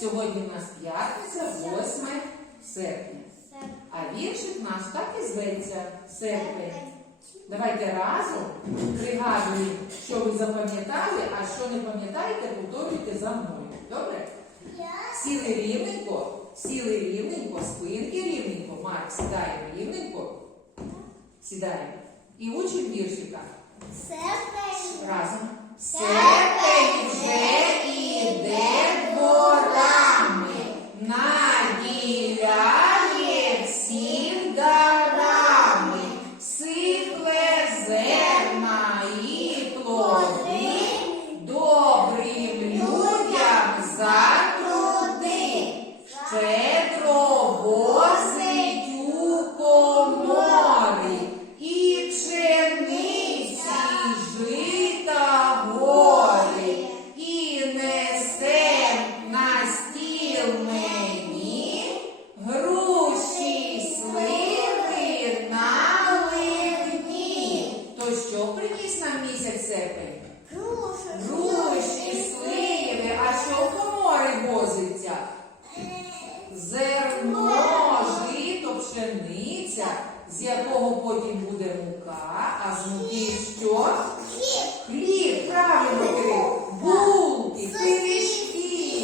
Сьогодні в нас п'ятниця, 8 серпня. А віршик наш так і зветься серпень. Давайте разом пригадуємо, що ви запам'ятали, а що не пам'ятаєте, повторюйте за мною. Добре? Сіли рівненько, сіли рівненько, спинки рівненько. Марк, сідаємо рівненько. Сідаємо. І учимо віршика. Разом. Серпень що приніс нам місяць серпень? corroborir muda